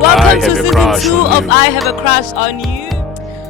Welcome to season 2 of I Have a Crush on You.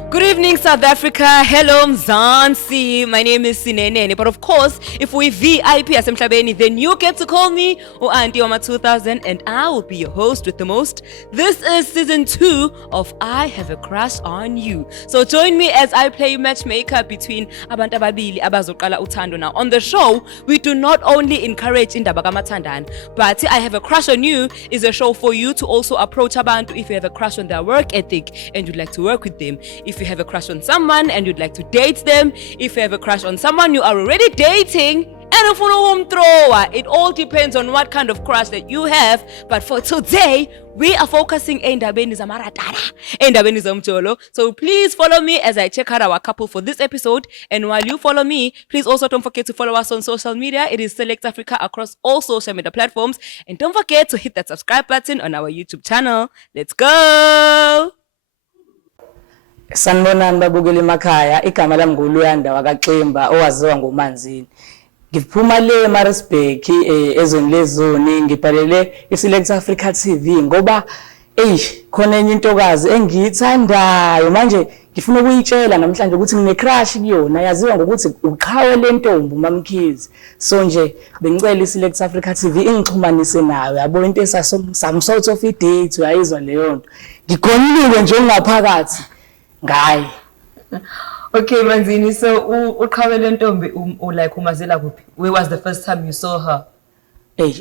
Good evening, South Africa. Hello, Mzansi. My name is Sinenene. But of course, if we VIP as Mhlabeni, then you get to call me Auntie Oma 2000 and I will be your host with the most. This is season 2 of I Have a Crush on You. So join me as I play matchmaker between abantu ababili abazoqala uthando. Now, on the show, we do not only encourage indaba kamathandana, but I Have a Crush on You is a show for you to also approach abantu if you have a crush on their work ethic and you'd like to work with them. If you have a crush on someone and you'd like to date them, if you have a crush on someone you are already dating, and it all depends on what kind of crush that you have. But for today, we are focusing endabeni zamaradara, endabeni zomjolo. So please follow me as I check out our couple for this episode. And while you follow me, please also don't forget to follow us on social media. It is Select Africa across all social media platforms. And don't forget to hit that subscribe button on our YouTube channel. Let's go! Sanibonani babukeli emakhaya, igama lami nguLuyanda wakaXimba owaziwa ngoManzini. Ngiphuma le eMaritzburg ezweni lezoni, ngibhalele iSelect Africa TV ngoba khona enye intokazi engiyithandayo manje ngifuna ukuyitshela namhlanje ukuthi ngine crush kuyona, yaziwa ngokuthi uQhawelentombi mamkhizi. So nje bengicela iSelect Africa TV ingixhumanise nayo, yabo into some sort of a date, uyayizwa leyo nto. Ngigonile nje ngaphakathi Guy. Okay, Manzini, so uQhawelentombi like umazela kuphi? Where was the first time you saw her?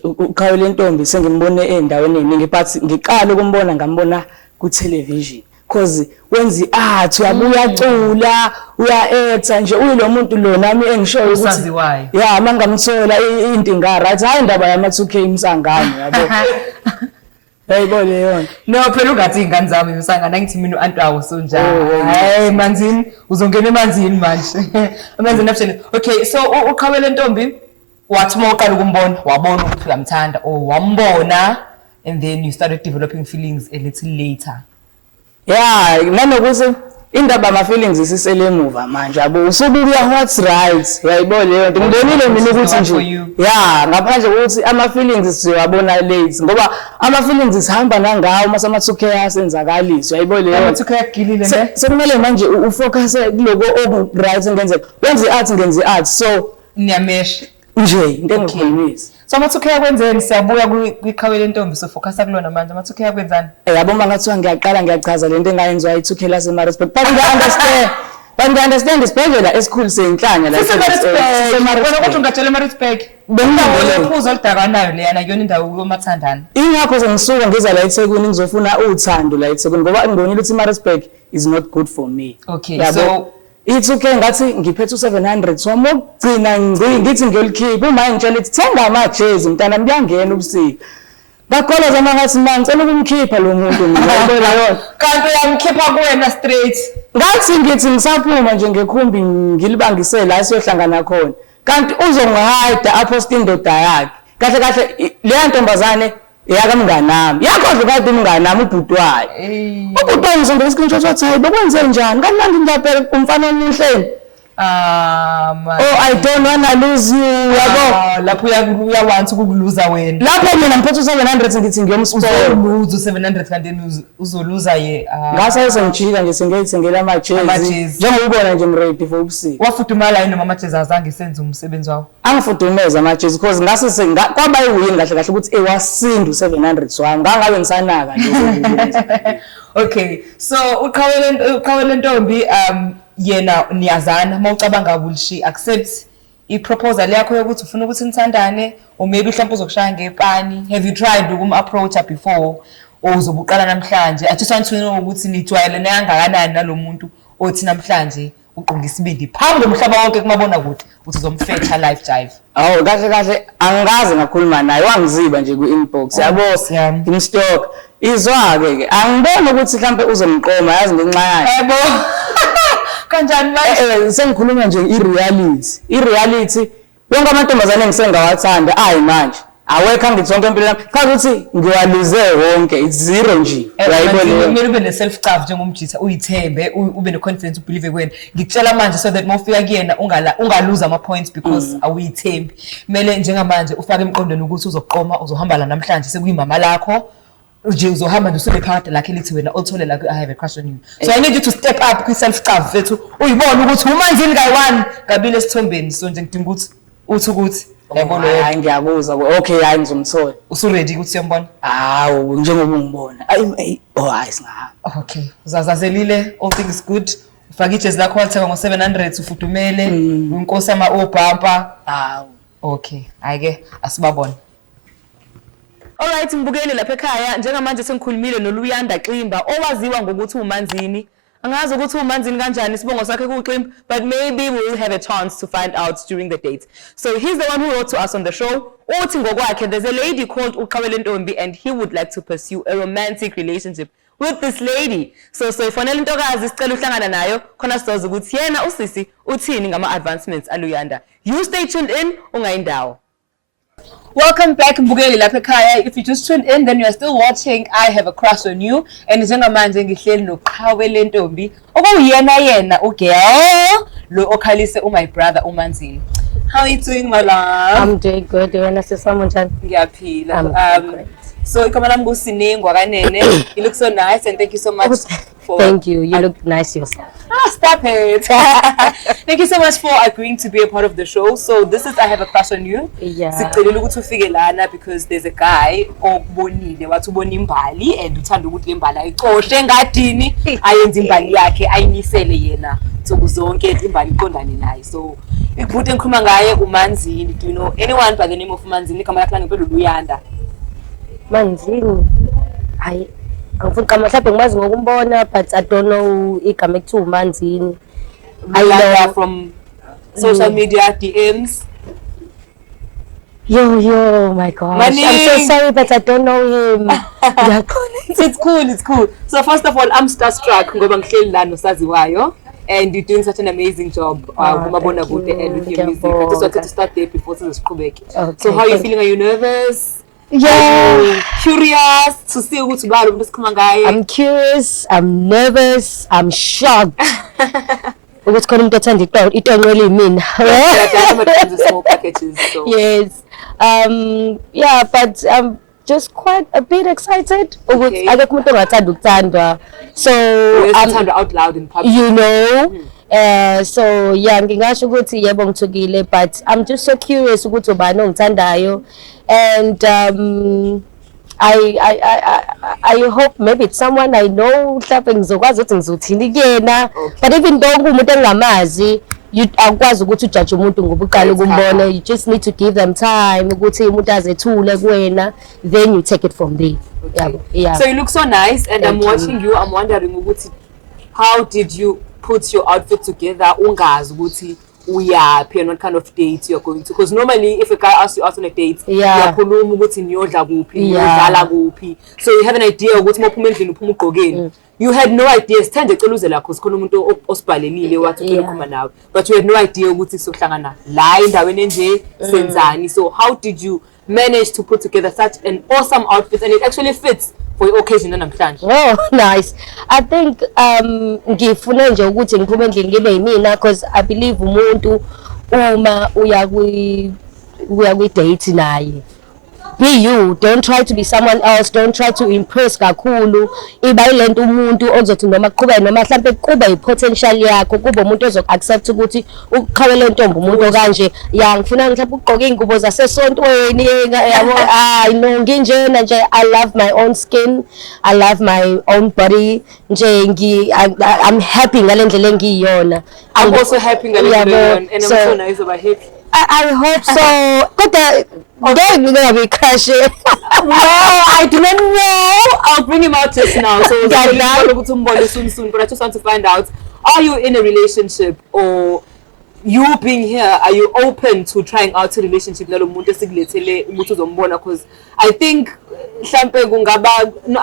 uQhawelentombi sengimbone endaweni eningi but ngiqala ukumbona ngambona ku television because wenza art, uyabuya cula, uya-acta nje uyilo muntu lo nami engishoyo ukuthi yeah mangamthola into inga right, hayi indaba yama 2K imsangano yabo. No, phela ungathi ingane zami imsangana ngithi mina uAntawo so njalo. Hey Manzini, uzongena emanzini manje. Manzini absolutely. Okay, so uQhawelentombi wathi mawuqala ukumbona, wabona ukuthi uyamthanda or wambona and then you started developing feelings a little later. Yeah, nanokuthi indaba ama feelings isisele emuva manje yabo usubuya what's right, uyayibona leyo nto ngibonile mina ukuthi nje yeah ngaphandle ukuthi ama feelings siwabona late ngoba ama feelings sihamba nangawo uma sama 2K asenzakaliswa, uyayibona leyo ama 2K agilile nje sekumele manje ufocus kuloko oku right ngenzeka ngenze art so niyamesha nje into engikhulumisa. So ama 2K yakwenzeni, siyabuya kwiQhawelentombi so focus kulona manje ama 2K yakwenzani? Yabo mangathiwa ngiyaqala ngiyachaza lento engayenzwa i2K lase Maritzburg but I understand isibhedlela esikhulu seyinhlanya la Maritzburg kodwa ungatshela Maritzburg bendawo lephuzo olidakanayo leyana yona indawo yomathandana. Ingakho sengisuka ngiza la eThekwini ngizofuna uthando la eThekwini ngoba ngibonile ukuthi Maritzburg is not good for me. Okay, so i2K ngathi ngiphethe u700 so mokugcina ngithi ngiyolikhipha uma ngitshela ukuthi thenga amajezi mntana miyangena ubusika. Bakola zama ngathi ngicela ukumkhipha lo muntu ngiyabona yona. Kanti uyamkhipha kuwena straight. Ngathi ngithi ngisaphuma nje ngekhumbi ngilibangisela la siyohlangana khona. Kanti uzongihayida apost indoda yakhe. Kahle kahle le ntombazane yakamnganami. Yakho kade umnganami ubhutwayo. Ubhutwayo ngizonke iscreenshot wathi hayi bekwenze njani? Kamnandi ngiyapela umfana omuhleni. I don't wanna lose you yabo. Lapho uyawanthi ukuluza wena. Lapho mina ngiphethe u700 ngithi ngiyomsport. Uzoluza u700 kanti uzoluza ye. Ngase sengijika nje sengiyithengela amajezi. Njengobona nje ready for ubusika. Wafudumala yini noma amajezi azange senze umsebenzi wawo? Angifudumeza amajezi because ngase kwaba yiwini kahle kahle ukuthi ewasinda u700 wami. Ngangabe ngisanaka nje. Okay, so uQhawelentombi yena niyazana mawucabanga bullshit accept iproposal yakho yokuthi ufuna ukuthi nithandane or maybe mhlawumbe uzokushaya ngepani. Have you tried ukum-approach before or uzobuqala namhlanje? I just want to know ukuthi nijwayelene kangakanani nalomuntu othi namhlanje uqonga isibindi phambi komhlaba wonke kumabona kude uthi uzomfetha live jive. Awu kahle angazi ngakhuluma naye wangiziba nje ku-inbox yabo imstock izwake angibona ukuthi mhlambe uzomqoma yazi ngenxa yakhe yebo. Kanjani manje? Sengikhuluma nje i-reality wonke amantombazane engisengawathanda manje awekho ngithi zonke impilo yami cha ukuthi ngiwaluze wonke it's zero nje. Uyayibona kumele ube ne self love njengomjitha uyithembe ube ne confidence ubelieve kwena. Ngikutshela manje so that mawufika kuyena ungaluza ama points because awuyithembi. Kumele njengamanje ufake emqondweni ukuthi uzoqoma uzohamba la namhlanje sekuyimama lakho nje uzohamba nje usule phakathi lakhe lithi wena othole la I have a crush on you. So I need you to step up kwi self cave fethu uyibona ukuthi umanzini kayi1 kabili esithombeni so nje ngidinga ukuthi yabona hayi ngiyakuzwa okay hayi ngizomthola usuready ukuthi siyambona hawo njengoba ungibona hayi singahamba okay uzazazelile all things good ufaka ijezi lakho wathenga ngo700 ufudumele inkosi ama obhampa hawo okay ayike asibabona. Alright mbukeli lapha ekhaya njengamanje sengikhulumile noLuyanda Ximba owaziwa ngokuthi uManzini. Angazi ukuthi uManzini kanjani isibongo sakhe kuXimba, but maybe we will have a chance to find out during the date. So he's the one who wrote to us on the show. Uthi ngokwakhe there's a lady called uQhawelentombi and he would like to pursue a romantic relationship with this lady. So ifonela intokazi isicela uhlangana nayo khona sizoza ukuthi yena usisi uthini ngama advancements aLuyanda. You stay tuned in ungayindawo. Welcome back mbukeli lapha ekhaya. If you just tuned in then you are still watching I Have a Crush on You and njengamanje ngihleli noQhawelentombi okuyena ugirl lo okhalise my brother uManzini. How are you doing my love? I'm doing good. Wena sisamo njani? Ngiyaphila. So igama lami kuSinengwa kaNene. You look so nice and thank you so much for Thank you. You look nice yourself. Stop it. Thank you so much for agreeing to be a part of the show. So this is I Have a Crush on You. Yeah. Sicelile ukuthi ufike lana because there's a guy okubonile wathi ubona imbali and uthanda ukuthi lembali ayicoshe engadini ayenza imbali yakhe ayinisele yena nsuku zonke imbali iqondane naye. So ikubute ngikhuluma ngaye uManzini. Do you know anyone by the name of Manzini? Igama lakhe ngempela uLuyanda. Manzini. Hayi. Angifuni kama mhlawumbe ngimazi ngokumbona but I don't know igama ekuthiwa uManzini. I know from social media DMs. Yo, my gosh. Money. I'm so sorry but I don't know him. It's cool. So first of all, I'm starstruck ngoba ngihleli la nosaziwayo and you're doing such an amazing job kumabonakude and with your music. I just wanted to start there before siqhubeke. So how are you feeling? Are you nervous? Yeah. Curious to see ukuthi ubani umuntu esikhuluma ngaye? I'm curious, I'm nervous, I'm shocked. Ukuthi khona umuntu othanda itonqo elimina. Small packages. So. Yes. Yeah, but I'm just quite a bit excited. Okay. Akekho umuntu ongathanda ukuthandwa. So I'm out loud in public. You know. So yeah, ngingasho ukuthi yebo ngithukile but I'm just so curious ukuthi ubani ongithandayo and I hope maybe it's someone I know mhlawumbe ngizokwazi ukuthi ngizothini kuyena but even though umuntu engamazi akwazi ukuthi ujudge umuntu ngoba uqala ukumbona. You just need to give them time ukuthi umuntu azethule kuwena then you take it from there. Okay. Yeah. So you look so nice and I'm watching you. I'm wondering ukuthi how did you put your outfit together ungazi ukuthi uyaphi and what kind of date you're going to, because normally if a guy asks you out on a date uyakhuluma ukuthi niyodla kuphi niyodlala kuphi so you have an idea ukuthi maphuma endlini uphuma ugqokeni. You had no idea sithande ecela lakho sikhona umuntu osibhalelile wathi ucela ukukhuluma nawe but you had no idea ukuthi sohlangana la endaweni enje senzani. So how did you manage to put together such an awesome outfit and it actually fits for your occasion namhlanje? Oh, nice. I think ngifuna nje ukuthi ngiphume endlini ngibe yimina because I believe umuntu uma uya kwi date naye. Be you, don't try to be someone else, don't try to impress kakhulu. Iba ilento umuntu ozothi noma kuqhubeka noma mhlawumbe kuba i-potential yakho kuba umuntu ozoku-accept ukuthi uQhawelentombi umuntu okanje ya ngifuna mhlawumbe ugqoke ingubo zasesontweni yabo no nginjena nje. I love my own skin, I love my own body nje I'm happy ngale ndlela engiyona. I'm also happy ngale ndlela and I'm so nice about happy. I hope so. Kodwa ngeke ngibe crush. No, I do not know. I'll bring him out just now. So but I just want to find out, are you in a relationship or you being here, are you open to trying out a relationship nalo muntu esikulethele ukuthi uzombona? Because I think mhlambe kungaba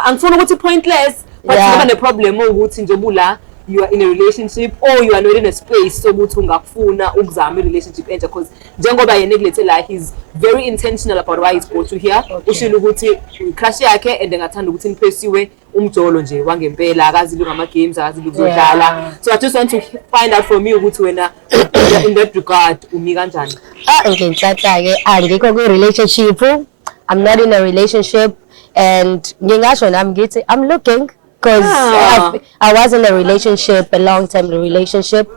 angifuna ukuthi pointless but kungaba ne problem ukuthi nje bula you are in a relationship or you are not in a space so ukuthi ungakufuna ukuzama relationship entsha because njengoba yena ekulethela he's very intentional about why he's brought you here. Ushilo ukuthi crush yakhe and engathanda ukuthi niphesiwe umjolo nje wangempela akazi ngama games akazi ukuzodlala. So I just want to find out from you ukuthi wena in that regard umi kanjani? Ngenhlanhla ke angikho kwi relationship. I'm not in a relationship and ngingasho nami ngithi I'm looking because I was in a relationship, a long-term relationship,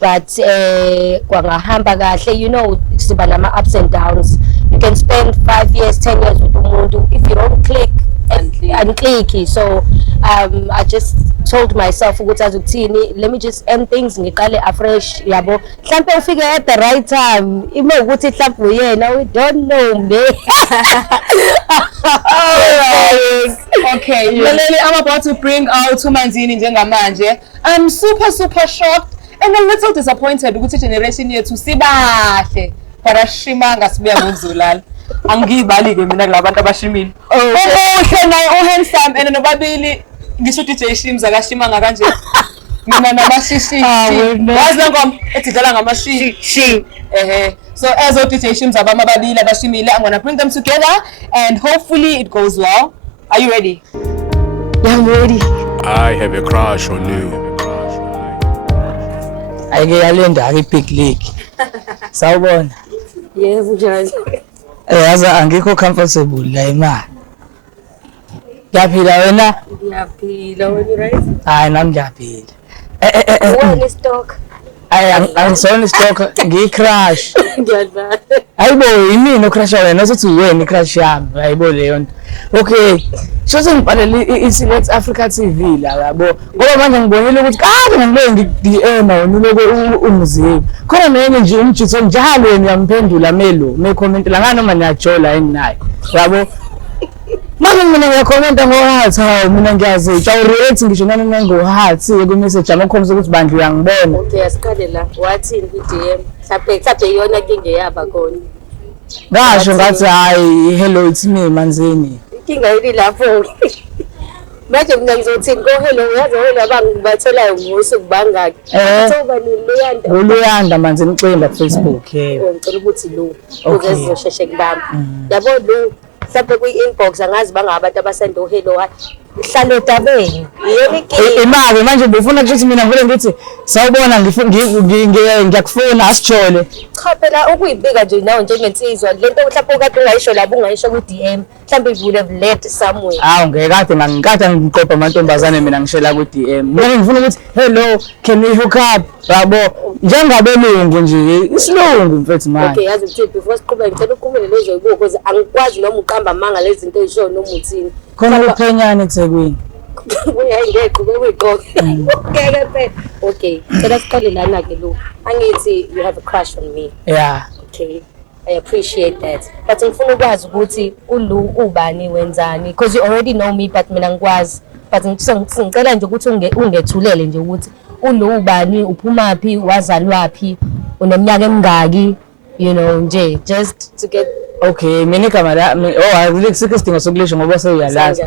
but kwangahamba kahle, you know, siba nama ups and downs. You can spend 5 years, 10 years with umuntu, if you don't click, unclicky. So I just told myself ukuthi azukuthini, let me just end things ngiqale afresh yabo. Mhlambe ufike at the right time. Ime ukuthi mhlambe uyena, we don't know me. Okay, Lelele, I'm about to bring out uManzini njengamanje. I'm super shocked and a little disappointed ukuthi generation yethu sibahle barashimanga sibuya ngokuzolala. Angibali ke mina kulabantu abashimile. Omuhle naye handsome and nobabili ngisho DJ Shims akashimanga kanje. Mina namashishi. Yazi ngoma etidlala ngamashishi. So as DJ Shims abama babili abashimile, I'm going to bring them together and hopefully it goes well. Are you ready? Yeah, I'm ready. I have a crush on you. Ayike yalenda ake big league. Sawubona. Yebo njani. Yazi angikho comfortable la imali. Yaphila wena? Ngiyaphila, wena right? Hayi nami ngiyaphila. Wena stock. Angisona stock ngicrash. Ngiyadlala. Hayibo yimini ocrash wena uthi wena icrash yami. Hayibo leyo nto. Okay. Shothi ngibhalele iSelect Africa TV la yabo. Ngoba manje ngibonile ukuthi kade ngilenge DM wena uloko umzimba. Khona nenye nje umjitho njalo wena uyamphendula me comment la ngani noma niyajola enginayo. Yabo. Manje mina ngiyakhomenta ngoheart, hawo mina ngiyazitsha ureact ngisho nani ngoheart ku message amakhomisa ukuthi bandlu uyangibona. Okay, asiqale la. Wathini ku-DM? Mhlawumbe iyona inkinga eyaba khona. Ngasho ngathi hayi hello it's me Manzini. Inkinga yini lapho? Manje mina ngizothini go hello yazi wena bangibathelayo ngosuku bangaki. Soba niluyanda. Uluyanda Manzini ucimba ku Facebook yebo. Ngicela ukuthi lo ukuze sizosheshe kubamba. Yabo lo mhlawumbe kwi-inbox angazi bangabantu abasendo hello hlalo tabeni yebo inkinga. Imali manje befuna ukuthi mina ngivele ngithi sawubona ngiyakufuna asijole. Cha phela ukuyibika nje nawe njengensizwa lento mhlawumbe ukade ungayisho lapho ungayisho ku-DM mhlawumbe you would have led somewhere. Hawu ngekade ngikade ngiqopha amantombazane mina ngishela ku-DM. Mina ngifuna ukuthi hello can we hook up yabo njengabelungu nje isilungu mfethu manje. Okay yazi ukuthi before siqhubeka ngicela uqhubele lezo yibuko because angikwazi noma uqamba manga lezi zinto ezisho noma uthini. Khona uphenyana eThekwini. Uyayiqhubeka uyiqoqe. Okay phela. Okay cela siqale lana ke lo. Angithi you have a crush on me. Yeah. Okay. I appreciate that. But ngifuna ukwazi ukuthi ubani wenzani because you already know me but mina ngikwazi. But ngicela nje ukuthi ungethulele nje ukuthi ubani uphumaphi wazalwapi uneminyaka emingaki you know nje just to get okay mina igama la awulik sikistingo sokulisho ngoba seyalazi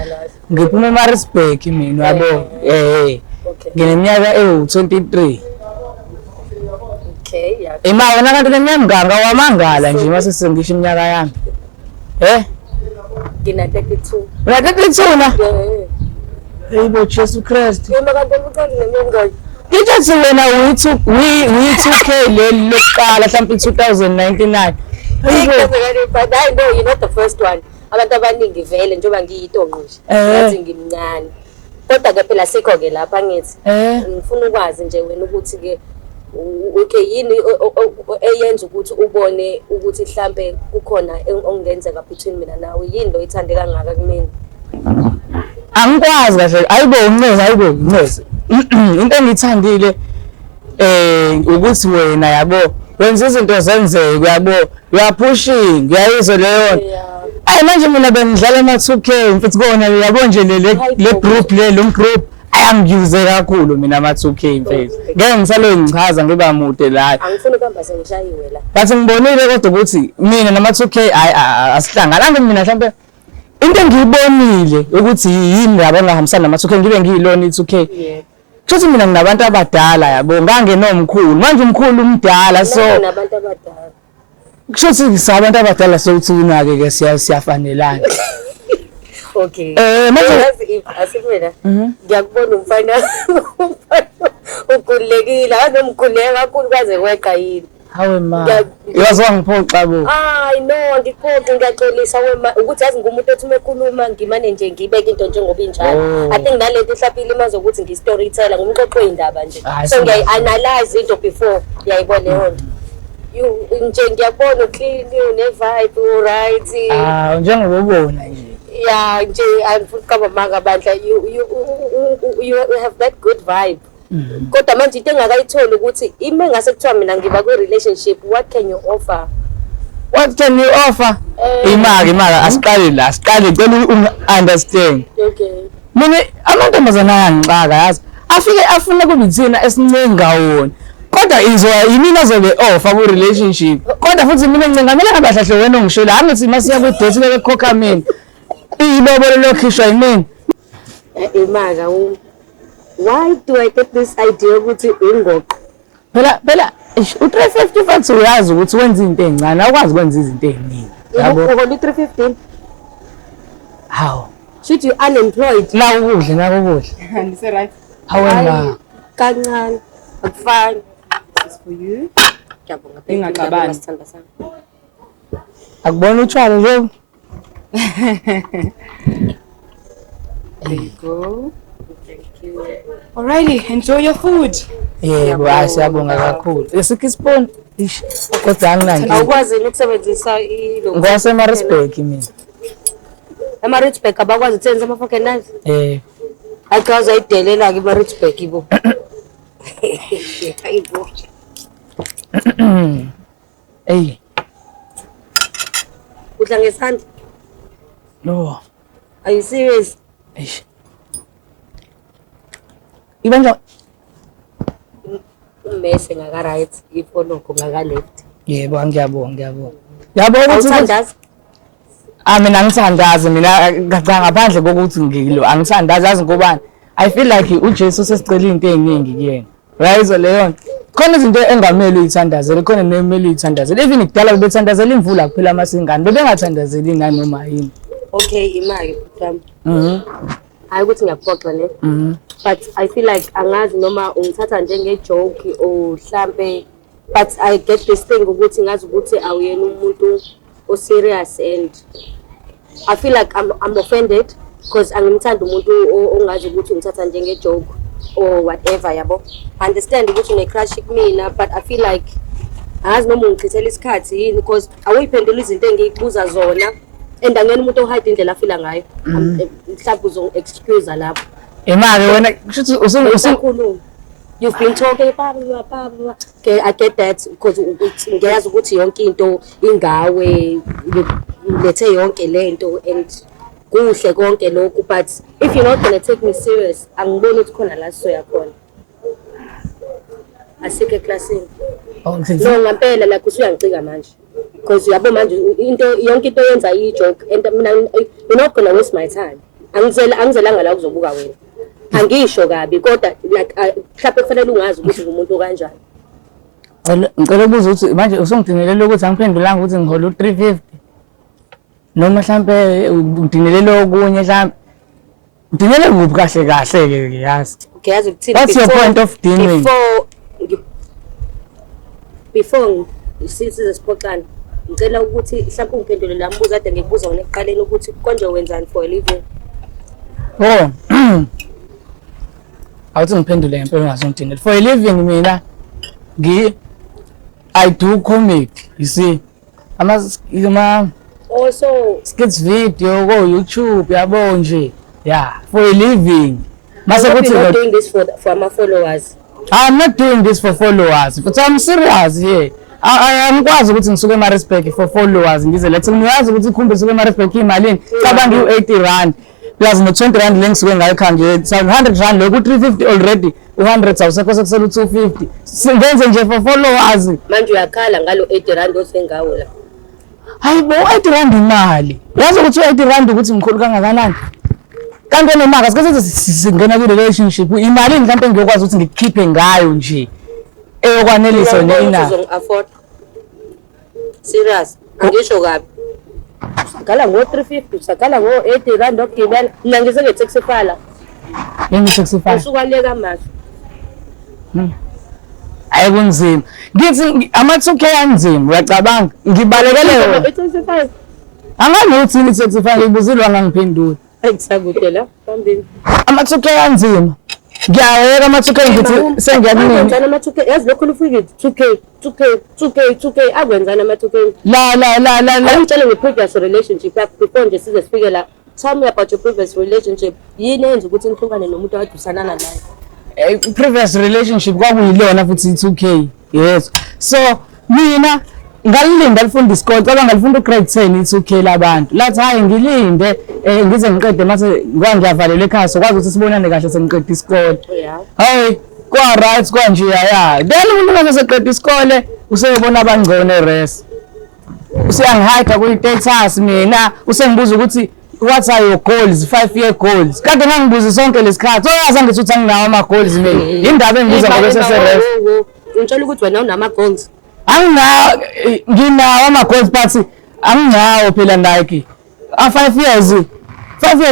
ngiphuma eMaritzburg mina yabo ngineminyaka ewu23. Okay yeah ima wena kanti nemnyamganga wamangala nje mase sengisho iminyaka yami ngina 32 wena 32 na Hayibo Jesu Christ yena kanti ubucazi nemnyamganga ngithi wena we2K leli lokuqala mhlawumbe 2099. But I know you're not the first one. Abantu abaningi vele njengoba ngiyitonqo nje. Ngathi ngimncane. Kodwa ke phela sikho ke lapha ngithi. Ngifuna ukwazi nje wena ukuthi ke okay yini eyenza ukuthi ubone ukuthi mhlambe kukhona okungenzeka between mina nawe yini lo ithande kangaka kumina. Angikwazi kahle ayibo unceze. Into engithandile ukuthi wena yabo wenza izinto zenzeke yabo uyapushing uyayizwa leyo ayi manje mina bengidlala ama2K mfethu kona yabo nje le group lo group ayangiyuze kakhulu mina ama2K mfethu ngeke ngisale ngichaza ngiba mude la angifuni ukuhamba sengishayiwe la bathi ngibonile kodwa ukuthi mina nama2K asihlangananga mina mhlawumbe into engiyibonile ukuthi yini laba ngahambisana nama2K ngibe ngiyilona i2K Futhi mina nginabantu abadala yabo ngangenomkhulu manje umkhulu umdala so nabantu abadala kushuthi ngisabantu abadala sokuthuna ke siyafanelana Okay manje asimela ngiyakubona umfana ukhulekile anomkhuleka kakhulu kwaze kweqa yini Hawe ma. Wazwangiphoxa bo. Hayi no ngikuphi ngiyaxolisa wema ukuthi yazi ngumuntu ethi umekhuluma ngimane nje ngibeke into njengoba injalo. I think nalento ihlapile imaze ukuthi ngi-storyteller ngumqoqo wendaba nje. So ngiyayi-analyze into before yayibona leyo nto. Nje ngiyabona uclean une-vibe right. Njengoba ubona nje. Yeah nje angifuni ukuqamba amanga bandla you have that good vibe. Kodwa manje into engakayitholi ukuthi ime ngase kuthiwa mina ngiba kwi-relationship, what can you offer? What can you offer? Imaka asiqale cela understand. Okay. Mina amantombazana ayangixaka yazi. Afike afuna kube thina esincenge ngawona. Kodwa yimina ozobe offer ku relationship. Kodwa futhi mina ngingamela ngabahlahle wena ongishela. Angithi masiya ku date beke khokha mina. Ilobolo lokhishwa yimini. Imaka why do I get this idea ukuthi ingoqo? Phela u350 futhi uyazi ukuthi wenza into encane awukwazi ukwenza izinto eziningi. Yabo uhola 315. How? Should you unemployed? Na ukudla. Ngise right. Awena. Kancane. Akufani. This is for you. Ngiyabonga. Ingaqabani. Akubona utshwala nje. There you go. Alrighty, enjoy your food. Yebo, siyabonga kakhulu. Esikho ispoon. Kodwa anginaki. Awukwazi ukusebenzisa ilo. NgwaseMaritzburg mina. eMaritzburg abakwazi ukuthenga ama-fork and knife. Akaza ayidelela ke eMaritzburg ibo. Hayibo. Hey. Udla ngesandla? No. Are you serious? Eish. Ibanjwa Umese ngaka right, ifoni ngaka left. Yebo ngiyabonga. Yabo ukuthi uthandaza? Mina ngithandaza mina ngaphandle kokuthi ngilo angithandaza yazi ngobani. I feel like uJesu sesicela into eziningi kuyena. Right leyo nto. Khona izinto engamele uyithandazele, khona nemele uyithandazele. Even kudala bethandazela imvula kuphela amasingane, bebengathandazeli nanoma yini. Okay, imali mntwana. Hayi ukuthi ngiyaphoxa le. But I feel like angazi noma ungithatha njenge joke or mhlambe, but I get this thing ukuthi ngazi ukuthi awuyena umuntu o serious, and I feel like I'm offended because angimthanda umuntu ongazi ukuthi ungithatha njenge joke or whatever yabo. I understand ukuthi une crush kumina, but I feel like angazi noma ungichithela isikhathi yini because awuyiphendula izinto engikubuza zona. And angena umuntu ohide indlela afila ngayo. Mhlawumbe uzo-excuse lapho. Imali wena kusho usukhuluma. You've been talking baba. Okay, I get that because ngiyazi ukuthi yonke into ingawe lethe yonke lento and kuhle konke lokhu, but if you're not going to take me serious, angiboni ukuthi khona la sizoya khona. Asike classini. Oh, no ngempela la kusuyangicika manje. Because yabo manje into yonke into yenza i-joke and mina you're not going to waste my time. Angizelanga la kuzobuka wena. Angisho kabi kodwa like mhlawumbe kufanele ungazi ukuthi ngumuntu kanjani. Ngicela ukubuza ukuthi manje usongidingelele ukuthi angiphendulanga ukuthi ngihola u350 noma mhlawumbe udingelele okunye mhlawumbe udingelele kuphi kahle ke yazi. Okay, yazi ukuthini. What's your point of dealing? Before size sixoxana ngicela ukuthi mhlawumbe ungiphendule la mbuzo ade ngikubuza wona ekuqaleni ukuthi konje wenzani for a living. Oh. Awuthi ngiphendule ngempela ngazongidinela. For a living mina I do comic, you see. Also skits video go YouTube yabo nje. Yeah, for a living. Mase ukuthi you're doing this for my followers. I'm not doing this for followers, but I'm serious here. Angikwazi ukuthi ngisuke eMaritzburg for followers ngize lethe ngiyazi ukuthi ikhumbe suke eMaritzburg imalini cabanga u80 plus no 20 rand lengisuke ngayo khanje 100 rand lokhu 350 already 100 awusekho sekusela 250 singenze nje for followers. Manje uyakhala ngalo 80 rand osengawo la. Hayibo 80 rand imali yazi ukuthi 80 rand ukuthi ngikhulu kangakanani kanti nomaka sikhathi singena ku relationship imali mhlawumbe ngiyokwazi ukuthi ngikhiphe ngayo nje eyokwanelisa nina afford. Serious angisho kabi sakala ngo 350 sakala ngo 80 rand okugibela mina ngize nge-taxi fala yini taxi fala usuka le kaMashi. ayikunzima ngithi ama-2K anzima uyacabanga ngibalekele wona anganothi ni 65 ngibuzilwa ngangiphendula Ayikusakude la phambili. ama-2K anzima ngiyaweka ama-2K ngithi sengiyakunini Akwenzana ama-2K yazi lokho ufike 2K akwenzana ama-2K. la Angitshele nge-previous relationship yakho before nje size sifike la. Tell me about your previous relationship. Yini enza ukuthi nihlukane nomuntu owadusanana naye? Previous relationship kwakuyilona futhi 2K yes so mina ngalilinda alifunda isikole cabanga ngifunda ugrade 10 i2K labantu lathi hayi ngilinde ngize ngiqede mase ngiyavalelwa ekhaya so kwazi ukuthi sibonane kahle sengiqede isikole hayi kwa right kwanje ya then umuntu mase seqede isikole useyobona abangcono eRes usiyangihide kuyi-status mina usengibuza ukuthi what are your goals 5-year goals kade ngangibuza sonke lesikhathi oyazi ngithi uthi anginawo ama goals mina indaba engibuza ngoba seRes ngitshela ukuthi wena unama goals. Nginawo ama-goals but anginawo phela like 5 years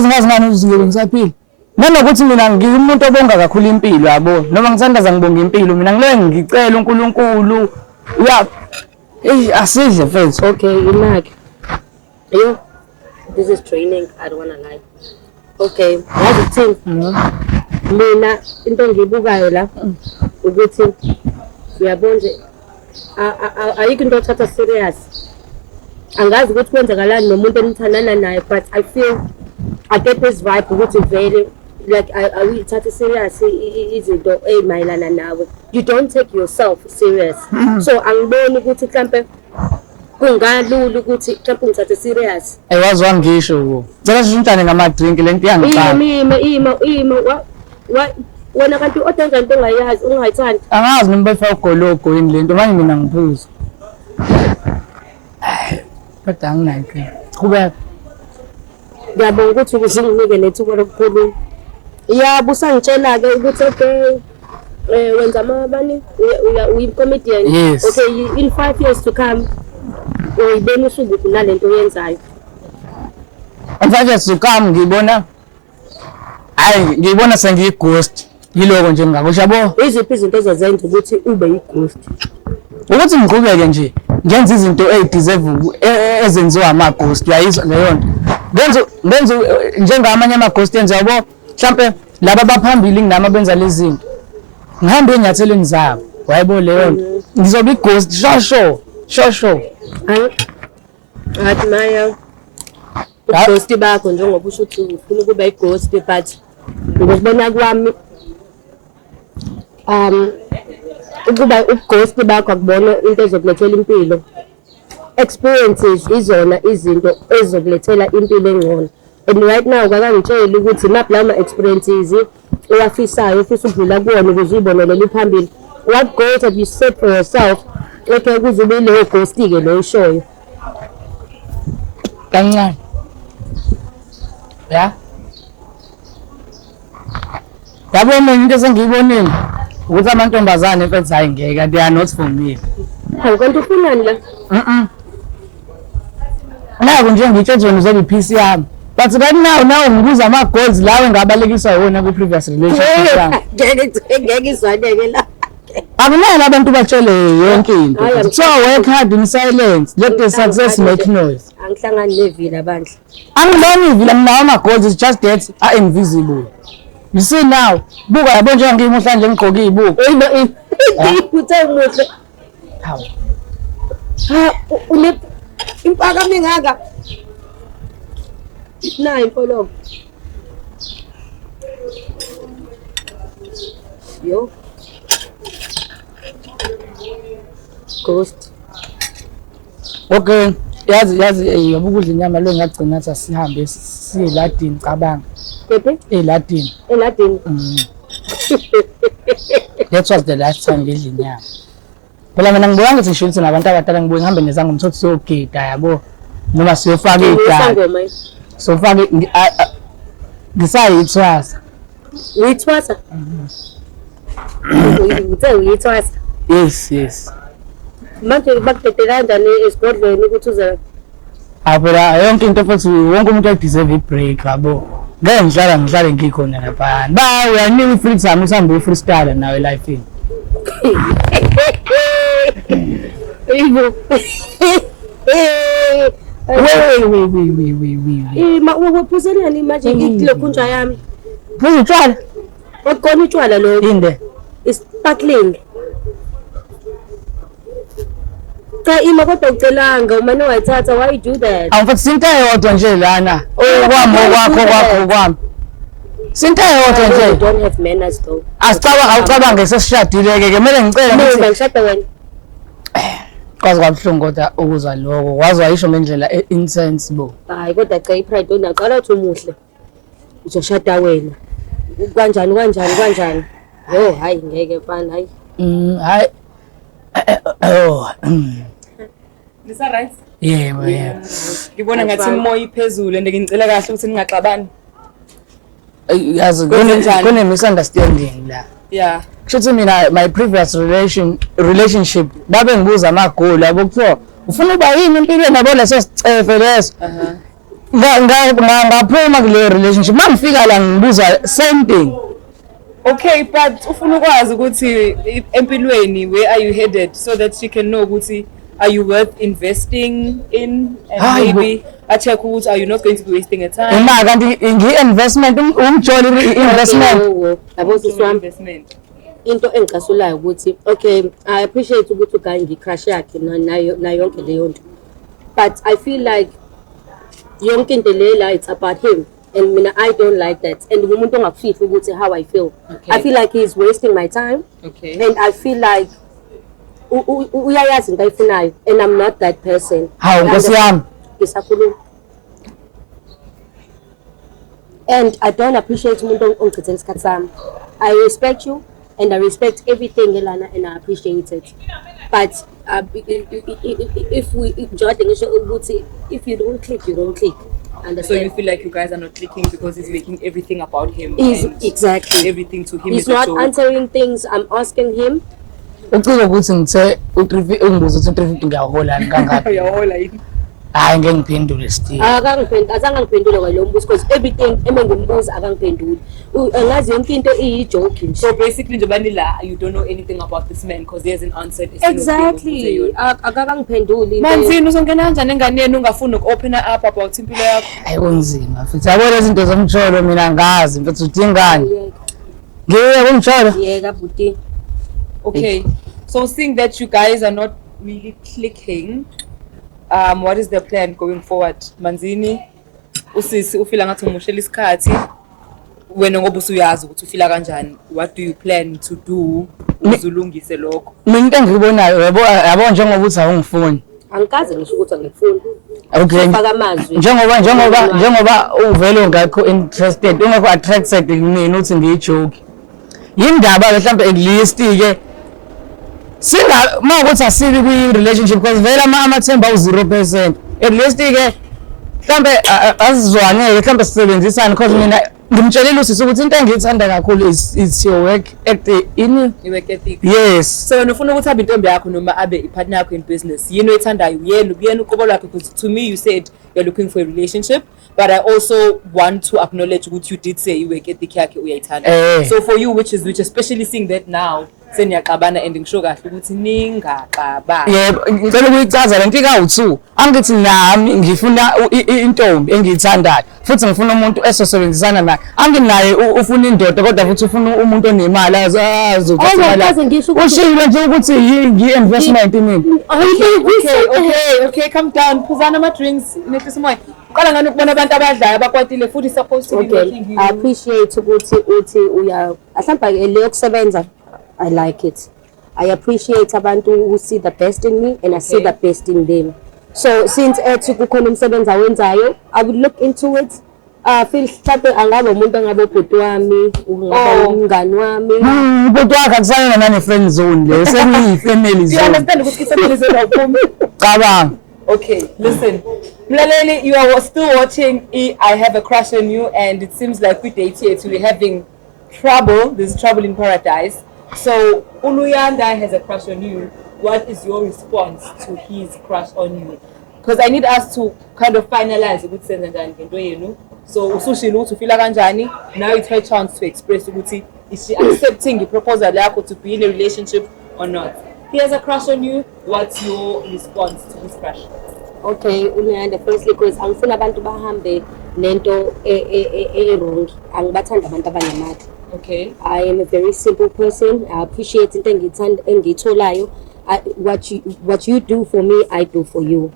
ngazi ngani uzingeke ngisaphila nanokuthi mina ngiwumuntu obonga kakhulu impilo yabo noma ngithandaza ngibonga impilo mina ngileke ngicela uNkulunkulu asidle mfethu Okay, imaki. Yo, this is training. I don't wanna lie. Okay, yazi ukuthini? Mina into engiyibukayo la ukuthi uyabona nje ayikho into othatha serious. Angazi ukuthi kwenzakalani nomuntu enithandana naye but I feel I get this vibe ukuthi vele like I will take serious izinto ezimayelana nawe. You don't take yourself serious. So angiboni ukuthi mhlambe kungalula ukuthi mhlambe ngithathe serious. Wazi wangisho wo cela sishintane ngama-drink lento iyangicala wena kanti odenza into ongayazi ungayithandi angazi noma befa ugologo yini lento manje mina ngiphuza kodwa anginayike qhubeka ngiyabonga ukuthi uzinginike nethuba lokukhuluma. Yabo usangitshela-ke ukuthi okay wenza amabani uyi-comedian. Yes. Okay, in 5 years to come uyibona usukuphi nalento oyenzayo? In 5 years to come ngibona sengiyi-ghost yiloko nje ngakusho yabo Iziphi izinto ezozenza ukuthi ube yi-ghost? ukuthi ngiqhubeke nje ngenza izinto ezideserve ezenziwa ama-ghost uyayizwa leyo nto ngenza njengamanye ama-ghost enza yabo mhlampe laba abaphambili nginami abenza lezi zinto ngihambe enyathelweni zabo wayibo leyo nto ngizoba i-ghost shosho Admire ubughost bakho njengoba usho ukuthi ufuna ukuba i-ghost but ngokubona kwami ukuba ubughost bakho akubona into ezokulethela impilo. Experiences izona izinto ezokulethela impilo engcono. And right now akangitshela ukuthi maphi lawo ma-experiences owafisayo ofisa ukudlula kuwona ukuze uyibonelele phambili. What goals have you set for yourself okay kuze ube leyo ghost-ke lo ishoyo? kancane yabo mina into esengiyibonile ukuthi amantombazane mfethu hayi ngeke they are not for me. Hayi kanti ufunani la? Naku nje ngitsho zona uzoba i-PC yami but right now ngibuza ama-goals lawo engabalekiswa wona kwi-previous relationship yami. Ngeke izwaneke la. Akunani abantu batshele yonke into so work hard in silence let the success make noise. Angihlangani nevila bandla. Angiboni ivila mina ama-goals is just that are invisible. You see now buka yabo nje ngimuhla nje ngigqoke ibuko Uthe muhle. hawu Une impaka mingaka. Na impolo. Yo. Ghost. okay yazi yabukudla inyama lo ngagcina athi asihambe siyeladini cabanga Pepe? eladini Eladini. that was the last time ngidla inyama phela mina ngibona ukuthi ngisho ukuthi nabantu abadala ngibuye ngihambe nezangu umthothi siyogida yabo noma siyofaka igala Isangoma. sofaka ngisayithwasa Uyithwasa? Uthe uyithwasa? yes Manje bakudedela kanjani esigodlweni ukuthi uze phela yonke into futhi wonke umuntu udeserve i-break yabo ngeke ngihlale ngikhona lapha uyanika i-free time uhambe u-freestyle nawe elifini Wephuzelani manje ile khunja yami? Phuza utshwala. Wakhona utshwala lo. Inde. Sparkling. Cha ima kodwa ucelanga umane wayithatha, why you do that? Awufuna sinta eyodwa nje lana. Okwami kwami. Sinta eyodwa You nje. don't have manners though. Awucabange sesishadile ke kumele ngicela Mina ukuthi ngishada wena. kwazi kwabuhlungu kodwa ukuzwa lokho. Wazwa isho ngendlela intense bo. Hayi kodwa cha ipride unaqala uthi umuhle. Uzoshada wena. Kanjani? Yo hayi ngeke mfana hayi. Hayi. Lisa right? Yebo. Ngibona ngathi imoya iphezulu and ngicela kahle ukuthi ningaxabani. Yazi Kwenzenjani? kune misunderstanding la. Yeah. Kusho mina my previous relationship babe ngibuza amagoli yabo kuthiwa ufuna uba yini empilweni yabo leso sicefe leso. Ngaphuma kule relationship mangifika la ngibuza same thing. Okay, but ufuna ukwazi ukuthi empilweni where are you headed so that she can know ukuthi are you worth investing in and maybe I check ukuthi are you not going to be wasting a time. Uma kanti ngi-investment umjoli investment. Yabo siswami. Investment. Into engicasulayo ukuthi okay I appreciate ukuthi ugayi ngicrush yakhe na yonke leyo nto, but I feel like yonke into lela it's about him and mina I don't like that and umuntu ongakufihli ukuthi how I feel. Okay. I feel like he's wasting my time. Okay. And I feel like uyayazi into ayifunayo and I'm not that person. Hawu Nkosi yami. Ngisakhuluma. And I don't appreciate umuntu ongichithela isikhathi sami. I respect you and I respect everything Elana and I appreciate it. But if we if you don't click, you don't click. Understand? So you feel like you guys are not clicking because he's making everything about him. Exactly. Everything to him He's is a not joke. answering things I'm asking him. Ucike ukuthi ngithe ungibuza ukuthi 350 ngiyahola kangapi. Uyahola yini? Hayi ngeke ngiphendule still. Azange ngiphendule kwalo mbuzo because everything emengimbuza akangiphenduli. Ngazi yonke into iyijoke nje. So basically nje banila you don't know anything about this man because he hasn't answered a single Exactly. thing. Akangiphenduli. Manzini uzongena kanjani enganeni ungafuni uku-open up about impilo yakho? Hayi kunzima futhi yabona izinto zomjolo mina ngazi mfethu udingani. Ngiye kumjolo. Yeka buti. Okay. So seeing that you guys are not really clicking, what is the plan going forward? Manzini, usisi ufila ngathi umushela isikhathi wena ngoba usuyazi ukuthi ufila kanjani. What do you plan to do uzulungise lokho? Mina into engiyibonayo yabo njengoba uthi awungifuni. Angikaze ngisho ukuthi angifuni. Okay. Faka amazwi. Njengoba uvele ungakho interested ungakho attracted kumina uthi ngiyijoke. Yindaba ke mhlawumbe at least ke singa mawukuthi asibi kwi relationship because vele amathemba u0%. At least ke mhlawumbe asizwane mhlawumbe sisebenzisana because mina ngimtshelile usisi ukuthi into engiyithanda kakhulu is your work ethic. Work ethic. Yes. So wena ufuna ukuthi abe intombi yakho noma abe ipartner yakho in business. Yini oyithandayo uyena uqobo lwakhe because to me you said you're looking for a relationship. But I also want to acknowledge what you did say, you work ethic yakhe uyayithanda. So for you, which especially seeing that now, seniyaqabana and ngisho kahle ukuthi ningaxabani. Yebo, ngicela ukuyichaza lento ika2. Angithi nami ngifuna intombi engiyithandayo. Futhi ngifuna umuntu esosebenzisana naye. Anginaye ufuna indoda kodwa futhi ufuna umuntu onemali azokuthela. Ushilo nje ukuthi yi-investment ini. Okay, calm down. Phuzana ama drinks, nehlisa umoya. Qala ngani ukubona abantu abadlayo abakwatile futhi supposed to be making you. I appreciate ukuthi uya ahlamba leyo kusebenza. I like it. I appreciate abantu who see the best in me and I see the best in them. So since kukhona umsebenzi awenzayo, I would look into it. Feel mhlawumbe angabe umuntu angabe ubhuti wami, ungaba umngani wami. Ubhuti wakhe akusayona nane friend zone le, sengiyifamily zone. You understand ukuthi family zone awuphumi? Cabanga. Okay, listen. Mlaleli, you are still watching I Have a Crush on You and it seems like we date here we're having trouble. There's trouble in paradise. So Uluyanda has a crush on you. What is your response to his crush on you? Because I need us to kind of finalize ukuthi senza njani ngento yenu. So usushilo ukuthi ufila kanjani. Now it's her chance to express ukuthi is she accepting the proposal yakho to be in a relationship or not? He has a crush on you. What's your response to his crush? Okay, uNyanda, firstly because angifuna abantu bahambe nento wrong. Angibathanda abantu abanamali. Okay. I am a very simple person. I appreciate into engitholayo. What you do for me, I do for you.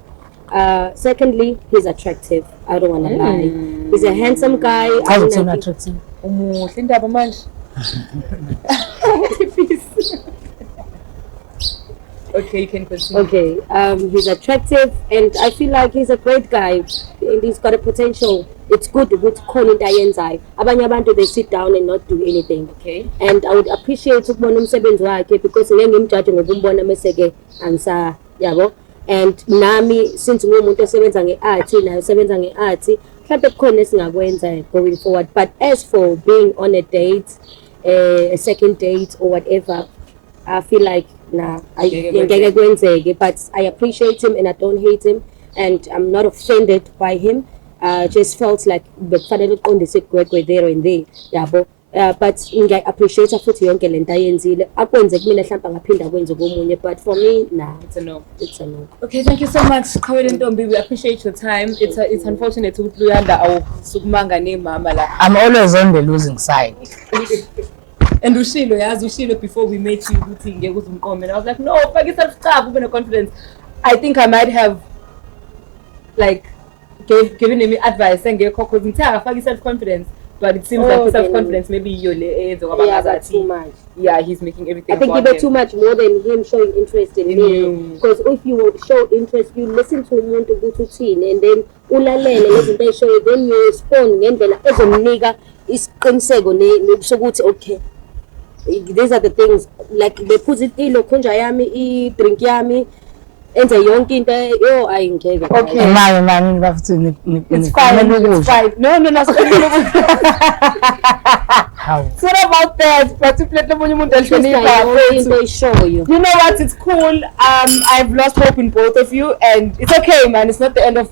Secondly, he's attractive. I don't want to lie. He's a handsome guy. How's it attractive? Umuhle indaba manje. Okay, you can continue. Okay, he's attractive and I feel like he's a great guy and he's got a potential. It's good to call in Dianzai. Abanye abantu they sit down and not do anything. Okay. And I would appreciate ukubona umsebenzi wakhe because ngeke ngimjudge ngokumbona meseke angisa yabo. And nami since ngumuntu osebenza ngeart nayo sebenza ngeart, mhlawumbe kukhona esingakwenza going forward. But as for being on a date, a second date or whatever, I feel like nah, but I appreciate him and I don't hate him and I'm not offended by him. Just felt like bekufanele uqondise gwegwe there and there yabo. But ngiyaappreciate futhi yonke lento ayenzile akwenze kumina mhlawumbe angaphinda akwenze komunye, but for me nah, It's a no. it's a no. Okay, thank you so much, uQhawelentombi. We appreciate your time. It's unfortunate ukuthi Luyanda awusukumanga nemama la. I'm always on the losing side. And Ushilo before we met you ukuthi ngeke uzumkome. And I was like, no, fuck yourself, stop, ube no confidence. I think I might have like given him advice and ngeke cause ngithe fuck yourself confidence. But it seems like self-confidence maybe Yeah, that's too much. Yeah, he's making everything. I think you bet too much more than him showing interest in me. Because if you show interest, you listen to umuntu ukuthi uthini and then ulalele lezinto ayishoyo, then you respond ngendlela ezomnika isiqiniseko sokuthi okay, these are the things like bephuza itilo khonja yami i-drink yami enze yonke into yo ayingeke. Okay. Manje bafuthi It's fine. It's fine. No. It's not about that. But if let omunye umuntu ehlonipha into ayishoyo. You know what? It's cool. I've lost hope in both of you, and it's okay, man. It's not the end of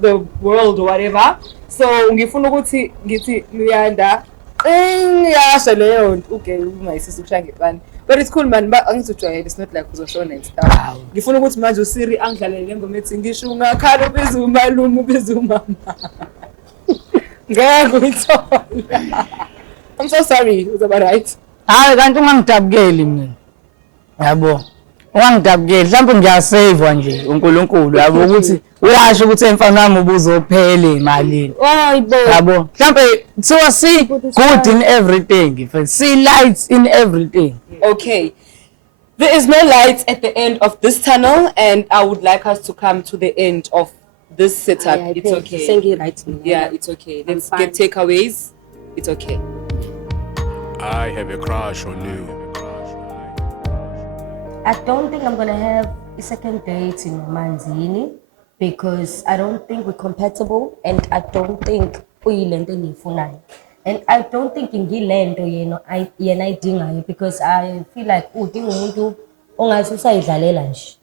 the world or whatever. So ngifuna ukuthi ngithi Luyanda ngiyasho leyo okay ungayisisi ukushaya ngebani. But it's cool, man. But angizojwayela, it's not like uzoshona and stuff. Ngifuna ukuthi manje uSiri angidlalele lengoma ethi ngisho ungakhala ubiza umalume ubiza umama. Ngeke uyithola. I'm so sorry. Was about right? hayi kanti ungangidabukeli mina yabo ungangidabukeli mhlawumbe ngiyasave nje uNkulunkulu yabo ukuthi uyasho ukuthi emfana wami ubuzophele emalini yabo mhlawumbe so see good in everything see lights in everything. Okay. There is no light at the end of this tunnel, and I would like us to come to the end of this setup. It's okay. Thank you, right? Yeah, it's okay. Let's get takeaways. It's okay. I have a crush on you. I don't think I'm gonna have a second date in Manzini because I don't think we're compatible and I don't think uyilento engiyifunayo. And I don't think ngilento yena ayidingayo because I feel like udinga umuntu ongathi usayidlalela nje.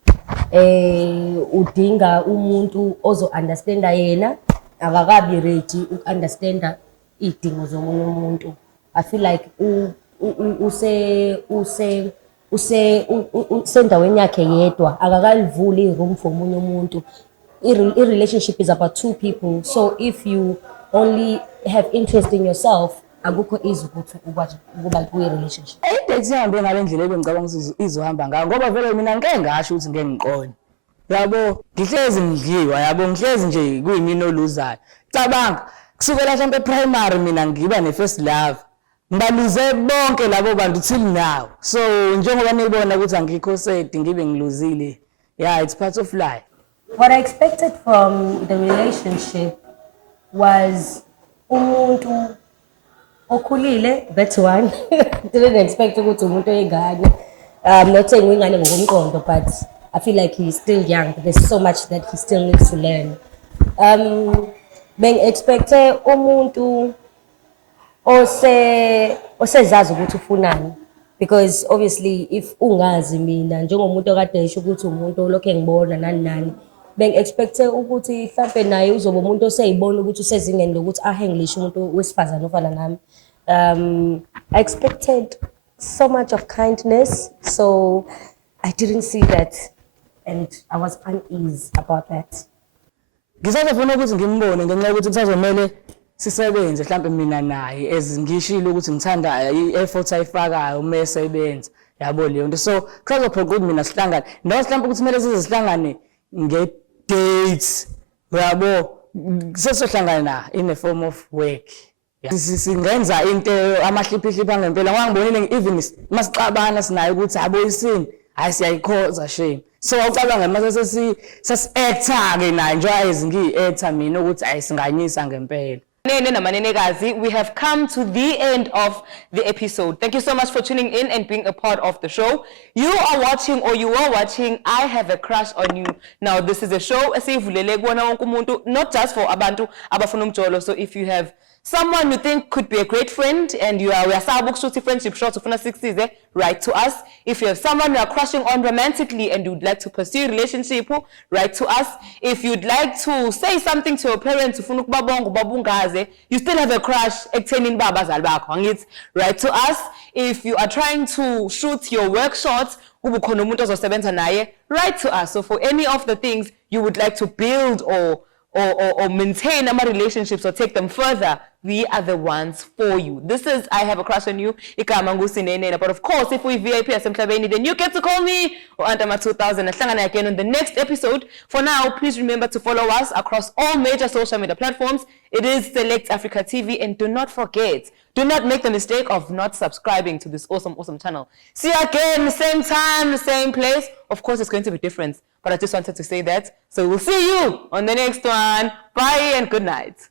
Udinga umuntu ozo understanda yena akakabi ready ukunderstanda idingo zomunye umuntu. I feel like usendaweni yakhe yedwa akakalivuli iroom for omunye umuntu. I-relationship is about two people, so if you only have interest in yourself akukho easy ukuthi ukuba kwi-relationship. Into sihambe ngale ndlela ebengicabanga ukuthi izohamba ngayo ngoba vele mina ngeke ngasho ukuthi ngeke ngiqonde yabo ngihlezi ngidliwa yabo ngihlezi nje kuyimina oluzayo cabanga kusukela mhlawumbe primary mina ngiba ne-first love ngibaluze bonke labo bantu till now, so njengoba nibona ukuthi angikho sad ngibe ngiluzile. Yeah, it's part of life. What I expected from the relationship was umuntu okhulile, that's one. Didn't expect ukuthi umuntu oyingane. I'm not saying uyingane ngokomqondo, but I feel like he's still young. There's so much that he still needs to learn. Expected umuntu osezazi ukuthi ufunani, because obviously if ungazi mina njengomuntu okade esho ukuthi umuntu lokho ngibona nani expected ukuthi mhlawumbe naye uzoba umuntu oseyibona ukuthi usezingeni lokuthi ahengilishe umuntu wesifazana ofana nami. I expected so much of kindness. So I didn't see that, and I was uneasy about that. Ngisazofuna ukuthi ngimbone ngenxa yokuthi kusazomele sisebenze mhlawumbe mina naye ngishilo ukuthi ngithanda i-effort ayifakayo uma esebenza yabo leyo nto so kusazophoqa ukuthi mina sihlangane noma mhlawumbe ukuthi kumele sizihlangane nge-dates yabo sesohlangana in a form of work singenza into amahliphihliphi angempela ngangibonile even masixabana sinayo ukuthi aboyisini hayi siyayikhoza shame so awucabanga mase sesi-actor ke naye njengoba ezingiyi-actor mina ukuthi ayisinganyisa ngempela. We have come to the end of the episode. Thank you so much for tuning in and being a part of the show. You are watching, or you are watching, I Have a Crush on You. Now, this is a show, not just for abantu abafuna umjolo. So if you have someone you think could be a great friend and we are friendship short of 60s, write to us. If you have someone you are crushing on romantically and you would like to pursue a relationship, write to us. If you'd like to say something to your parents, you still have a crush, write to us. If you are trying to shoot your work shots, write to us. So for any of the things you would like to build or maintain our relationships or take them further, we are the ones for you. This is I Have a Crush on You. But of course, if we VIP then you get to call me or Antama 2000 again on the next episode. For now, please remember to follow us across all major social media platforms. It is Select Africa TV, and do not forget, do not make the mistake of not subscribing to this awesome channel. See you again, the same time, the same place. Of course, it's going to be different, but I just wanted to say that. So we'll see you on the next one. Bye and good night.